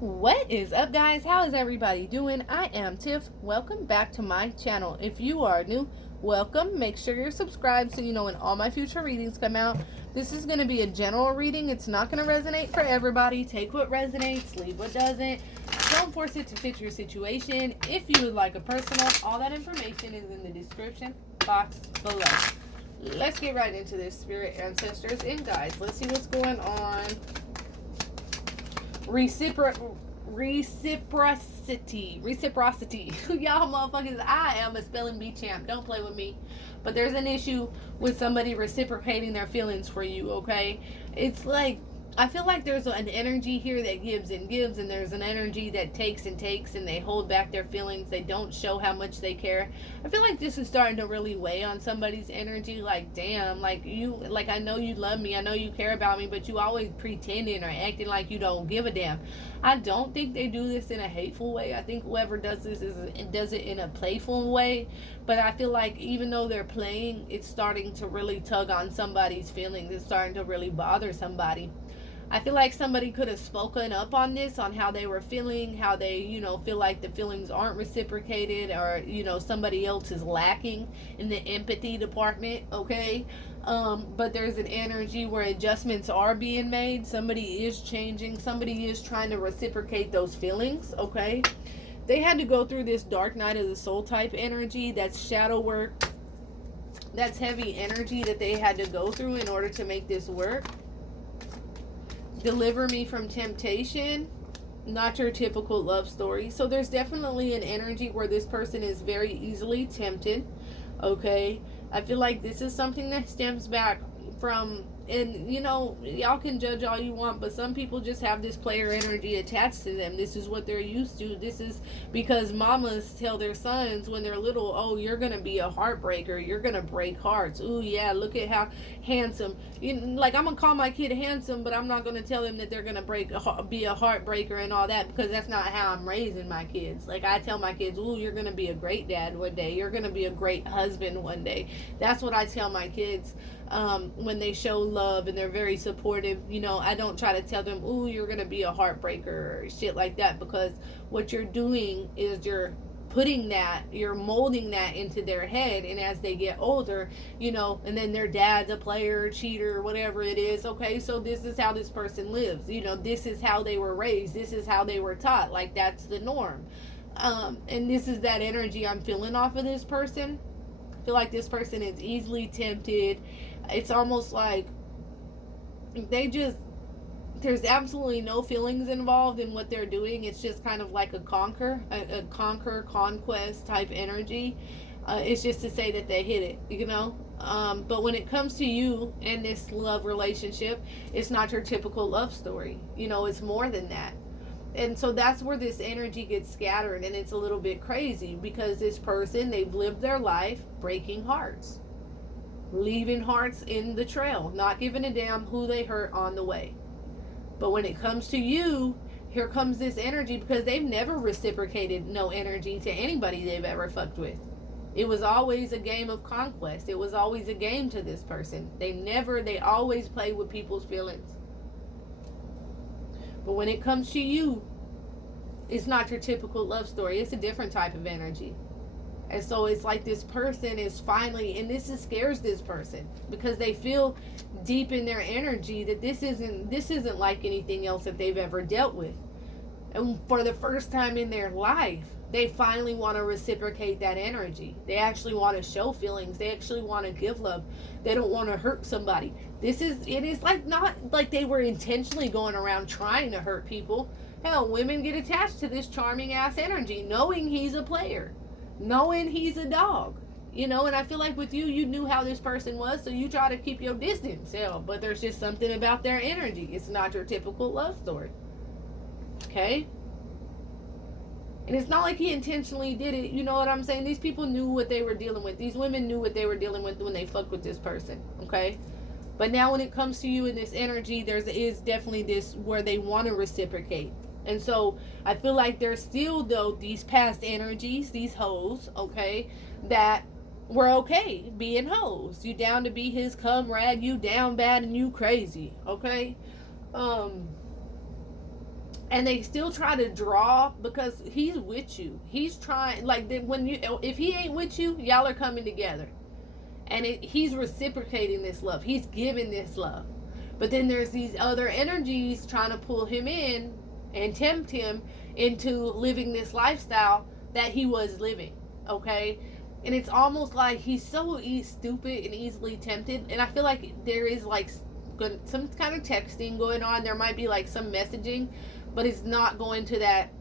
What is up, guys? How is everybody doing? I am Tiff. Welcome back to my channel. If you are new, welcome. Make sure you're subscribed so you know when all my future readings come out. This is going to be a general reading. It's not going to resonate for everybody. Take what resonates, leave what doesn't. Don't force it to fit your situation. If you would like a personal, all that information is in the description box below. Let's get right into this, spirit, ancestors, and guides. Let's see what's going on. Reciprocity. Y'all motherfuckers, I am a spelling bee champ. Don't play with me. But there's an issue with somebody reciprocating their feelings for you, okay? It's like, I feel like there's an energy here that gives and gives, and there's an energy that takes and takes, and they hold back their feelings. They don't show how much they care. I feel like this is starting to really weigh on somebody's energy. Like, damn, like I know you love me, I know you care about me, but you always pretending or acting like you don't give a damn. I don't think they do this in a hateful way. I think whoever does this does it in a playful way. But I feel like even though they're playing, it's starting to really tug on somebody's feelings. It's starting to really bother somebody. I feel like somebody could have spoken up on this, on how they were feeling, how they, feel like the feelings aren't reciprocated, or, somebody else is lacking in the empathy department, okay? But there's an energy where adjustments are being made. Somebody is changing. Somebody is trying to reciprocate those feelings, okay? They had to go through this dark night of the soul type energy. That's shadow work. That's heavy energy that they had to go through in order to make this work. Deliver me from temptation, not your typical love story. So there's definitely an energy where this person is very easily tempted, okay? I feel like this is something that stems back from, and y'all can judge all you want, but some people just have this player energy attached to them. This is what they're used to. This is because mamas tell their sons when they're little, oh, you're gonna be a heartbreaker, you're gonna break hearts. Ooh, yeah, look at how handsome. Like, I'm gonna call my kid handsome, but I'm not gonna tell them that they're gonna be a heartbreaker and all that, because that's not how I'm raising my kids. Like, I tell my kids, ooh, you're gonna be a great dad one day, you're gonna be a great husband one day. That's what I tell my kids. When they show love and they're very supportive, I don't try to tell them, ooh, you're gonna be a heartbreaker or shit like that, because what you're doing is you're molding that into their head, and as they get older, and then their dad's a player, cheater, whatever it is, okay, so this is how this person lives, this is how they were raised, this is how they were taught, like, that's the norm. And this is that energy I'm feeling off of this person. I feel like this person is easily tempted. It's almost like there's absolutely no feelings involved in what they're doing. It's just kind of like a conquest type energy. It's just to say that they hit it, but when it comes to you and this love relationship, it's not your typical love story. It's more than that. And so that's where this energy gets scattered, and it's a little bit crazy, because this person, they've lived their life breaking hearts, leaving hearts in the trail, not giving a damn who they hurt on the way. But when it comes to you, here comes this energy, because they've never reciprocated no energy to anybody they've ever fucked with. It was always a game of conquest. It was always a game to this person. They always play with people's feelings. But when it comes to you, it's not your typical love story. It's a different type of energy. And so it's like this person is finally, and scares this person, because they feel deep in their energy that this isn't like anything else that they've ever dealt with. And for the first time in their life, they finally want to reciprocate that energy. They actually want to show feelings. They actually want to give love. They don't want to hurt somebody. It is like, not like they were intentionally going around trying to hurt people. Hell, women get attached to this charming ass energy, knowing he's a player, knowing he's a dog. And I feel like with you, you knew how this person was, so you try to keep your distance. Hell, but there's just something about their energy. It's not your typical love story. Okay? And it's not like he intentionally did it. You know what I'm saying? These people knew what they were dealing with. These women knew what they were dealing with when they fucked with this person. Okay? But now when it comes to you in this energy, there is definitely this where they want to reciprocate. And so I feel like there's still, though, these past energies, these hoes, okay, that were okay being hoes. You down to be his cum rag, you down bad and you crazy, okay? and they still try to draw because he's with you. He's trying, like, when you, if he ain't with you, y'all are coming together, and he's reciprocating this love. He's giving this love, but then there's these other energies trying to pull him in and tempt him into living this lifestyle that he was living. Okay, and it's almost like he's so stupid and easily tempted. And I feel like there is like some kind of texting going on. There might be like some messaging, but it's not going to that.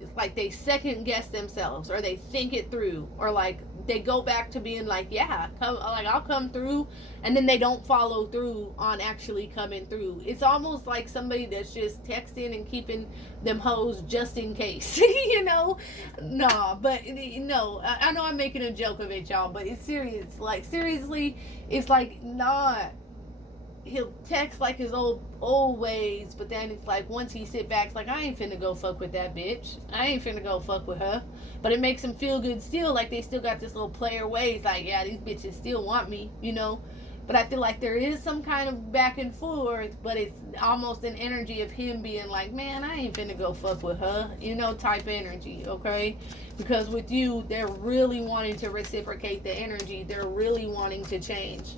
It's like they second guess themselves, or they think it through, or like they go back to being like, yeah, come, like I'll come through, and then they don't follow through on actually coming through. It's almost like somebody that's just texting and keeping them hoes just in case. You know? No, but no, I know I'm making a joke of it, y'all, but it's serious. Like, seriously, it's like not. He'll text like his old ways, but then it's like once he sit back, it's like, I ain't finna go fuck with that bitch. I ain't finna go fuck with her. But it makes him feel good still, like they still got this little player ways, like, yeah, these bitches still want me, you know. But I feel like there is some kind of back and forth, but it's almost an energy of him being like, man, I ain't finna go fuck with her, you know, type energy, okay? Because with you, they're really wanting to reciprocate the energy. They're really wanting to change.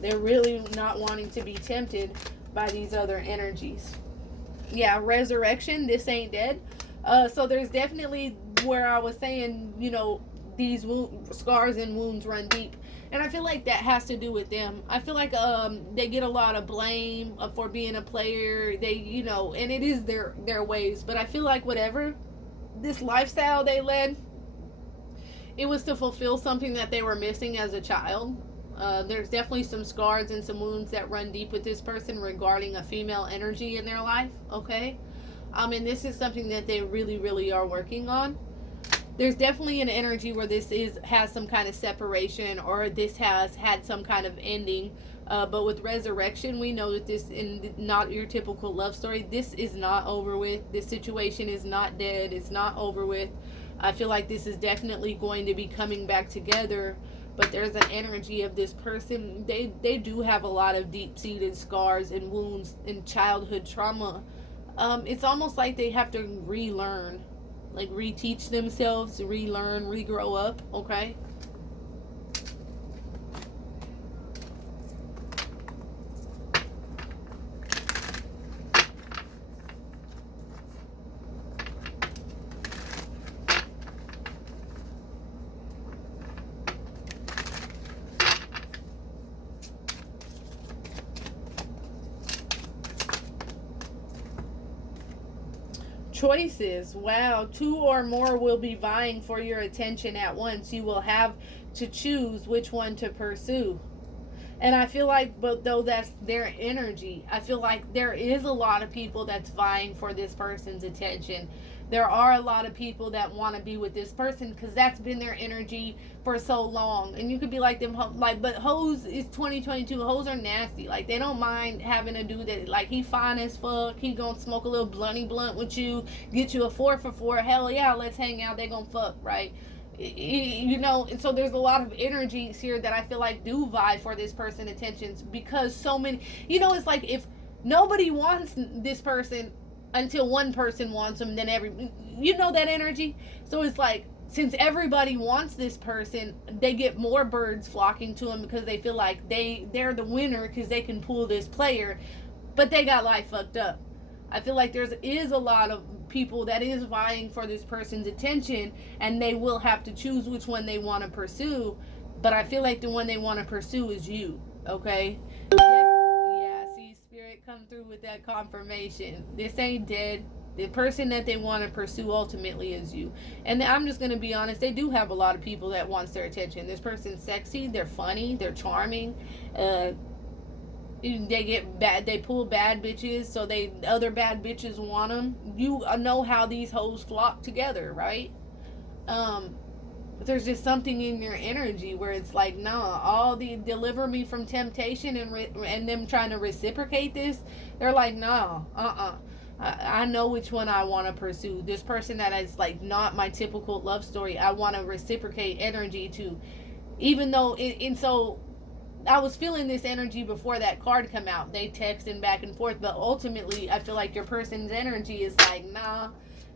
They're really not wanting to be tempted by these other energies. Yeah, resurrection, this ain't dead. So there's definitely where I was saying, you know, these scars and wounds run deep. And I feel like that has to do with them. I feel like they get a lot of blame for being a player. They, you know, and it is their ways. But I feel like whatever this lifestyle they led, it was to fulfill something that they were missing as a child. There's definitely some scars and some wounds that run deep with this person regarding a female energy in their life, okay? And this is something that they really, really are working on. There's definitely an energy where this has some kind of separation, or this has had some kind of ending. But with resurrection, we know that this is not your typical love story. This is not over with. This situation is not dead. It's not over with. I feel like this is definitely going to be coming back together. But there's an energy of this person. They do have a lot of deep-seated scars and wounds and childhood trauma. It's almost like they have to relearn, like reteach themselves, relearn, regrow up, okay? Choices. Wow. 2 or more will be vying for your attention at once. You will have to choose which one to pursue. And I feel like, but though that's their energy, I feel like there is a lot of people that's vying for this person's attention. There are a lot of people that want to be with this person because that's been their energy for so long. And you could be like them, like, but hoes is 2022. Hoes are nasty. Like, they don't mind having a dude that, like, he fine as fuck. He gonna smoke a little blunty blunt with you, get you a 4 for 4. Hell yeah, let's hang out. They gonna fuck, right? You know, and so there's a lot of energies here that I feel like do vie for this person's attentions, because so many, you know, it's like if nobody wants this person until one person wants them, then you know that energy. So it's like, since everybody wants this person, they get more birds flocking to them because they feel like they're the winner because they can pull this player, but they got life fucked up. I feel like there is a lot of people that is vying for this person's attention, and they will have to choose which one they want to pursue. But I feel like the one they want to pursue is you, okay? Yeah, see, Spirit come through with that confirmation. This ain't dead. The person that they want to pursue ultimately is you. And I'm just going to be honest, they do have a lot of people that wants their attention. This person's sexy, they're funny, they're charming, they get bad, they pull bad bitches, so other bad bitches want them. You know how these hoes flock together, right? But there's just something in your energy where it's like, nah, all the deliver me from temptation and them trying to reciprocate this, they're like, nah, I know which one I want to pursue. This person that is like not my typical love story, I want to reciprocate energy to, even though and so I was feeling this energy before that card come out. They texting back and forth, but ultimately I feel like your person's energy is like, nah,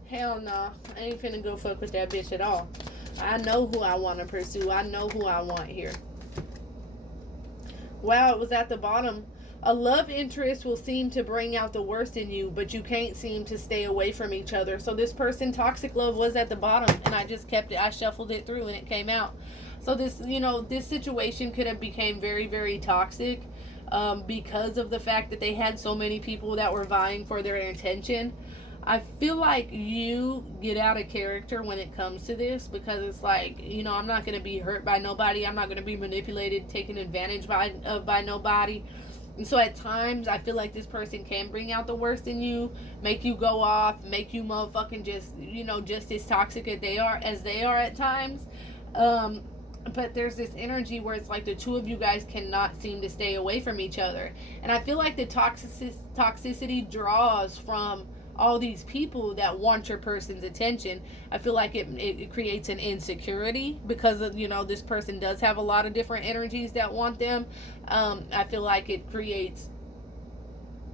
hell nah, I ain't finna go fuck with that bitch at all. I know who I want to pursue. I know who I want here. Wow, it was at the bottom. A love interest will seem to bring out the worst in you, but you can't seem to stay away from each other. So this person, toxic love, was at the bottom, and I just kept it. I shuffled it through, and it came out. So this, you know, this situation could have became very, very toxic because of the fact that they had so many people that were vying for their attention. I feel like you get out of character when it comes to this, because it's like, you know, I'm not going to be hurt by nobody. I'm not going to be manipulated, taken advantage by nobody. And so at times, I feel like this person can bring out the worst in you, make you go off, make you motherfucking just, you know, just as toxic as they are at times. But there's this energy where it's like the two of you guys cannot seem to stay away from each other. And I feel like the toxicity draws from all these people that want your person's attention. I feel like it creates an insecurity because of, you know, this person does have a lot of different energies that want them. I feel like it creates,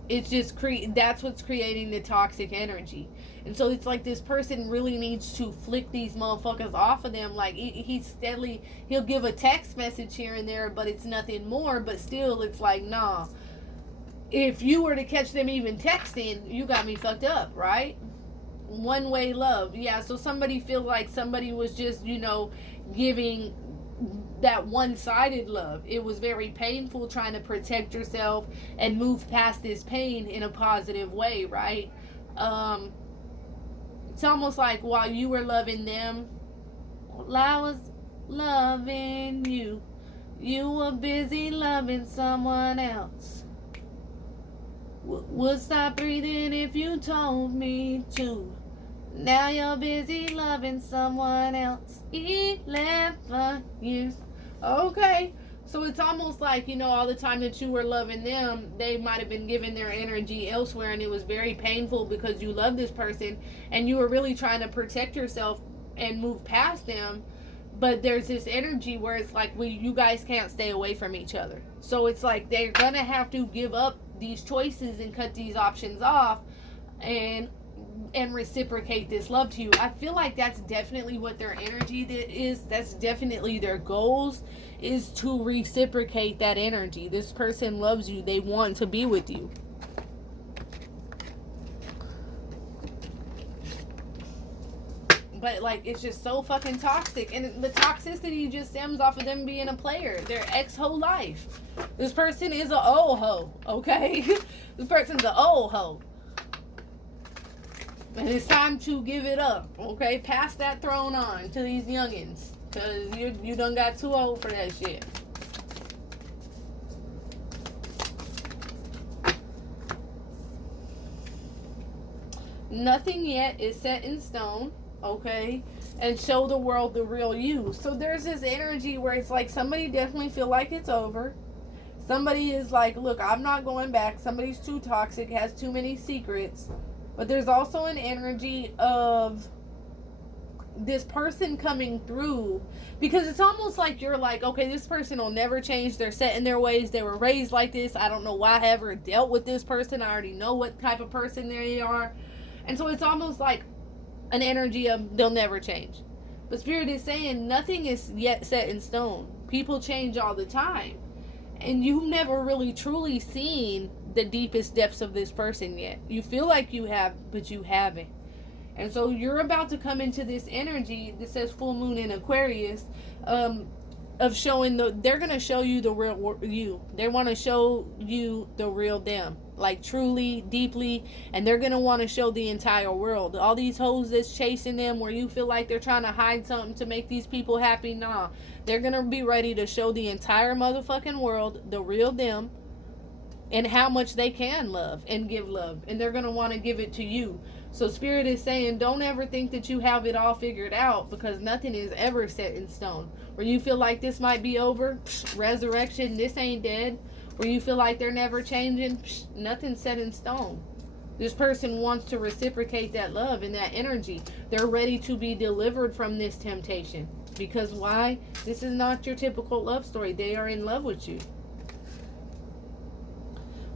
that's what's creating the toxic energy. And so it's like this person really needs to flick these motherfuckers off of them. Like he'll give a text message here and there, but it's nothing more. But still, it's like, nah, if you were to catch them even texting, you got me fucked up, right? One way love. Yeah, so somebody feel like somebody was just, you know, giving that one-sided love. It was very painful trying to protect yourself and move past this pain in a positive way, right? It's almost like while you were loving them, while I was loving you, you were busy loving someone else. Would stop breathing if you told me to. Now you're busy loving someone else. 11 years. Okay. So it's almost like, you know, all the time that you were loving them, they might have been giving their energy elsewhere, and it was very painful because you love this person and you were really trying to protect yourself and move past them. But there's this energy where it's like you guys can't stay away from each other. So it's like they're gonna have to give up these choices and cut these options off and reciprocate this love to you. I feel like that's definitely what their energy is. That's definitely their goals, is to reciprocate that energy. This person loves you. They want to be with you. But like, it's just so fucking toxic, and the toxicity just stems off of them being a player their ex whole life. This person is a old hoe, okay? This person's a old hoe, and it's time to give it up, okay? Pass that throne on to these youngins, because you done got too old for that shit. Nothing yet is set in stone. Okay, and show the world the real you. So there's this energy where it's like somebody definitely feel like it's over. Somebody is like, look, I'm not going back. Somebody's too toxic, has too many secrets. But there's also an energy of this person coming through, because it's almost like you're like, okay, this person will never change. They're set in their ways. They were raised like this. I don't know why I ever dealt with this person. I already know what type of person they are. And so it's almost like an energy of they'll never change. But Spirit is saying nothing is yet set in stone. People change all the time. And you've never really truly seen the deepest depths of this person yet. You feel like you have, but you haven't. And so you're about to come into this energy that says full moon in Aquarius, of showing they're going to show you the real you. They want to show you the real them, like truly, deeply, and they're going to want to show the entire world. All these hoes that's chasing them where you feel like they're trying to hide something to make these people happy, nah. They're going to be ready to show the entire motherfucking world the real them and how much they can love and give love, and they're going to want to give it to you. So Spirit is saying, don't ever think that you have it all figured out, because nothing is ever set in stone. Where you feel like this might be over, resurrection, this ain't dead. Where you feel like they're never changing, nothing's set in stone. This person wants to reciprocate that love and that energy. They're ready to be delivered from this temptation. Because why? This is not your typical love story. They are in love with you.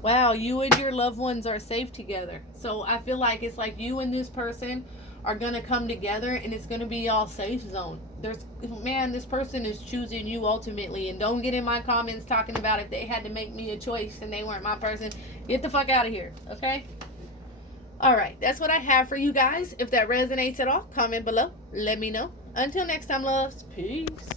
Wow, you and your loved ones are safe together. So I feel like it's like you and this person are gonna come together, and it's gonna be all safe zone. There's, man, this person is choosing you ultimately. And don't get in my comments talking about if they had to make me a choice and they weren't my person. Get the fuck out of here, okay? All right, that's what I have for you guys. If that resonates at all, comment below. Let me know. Until next time, loves. Peace.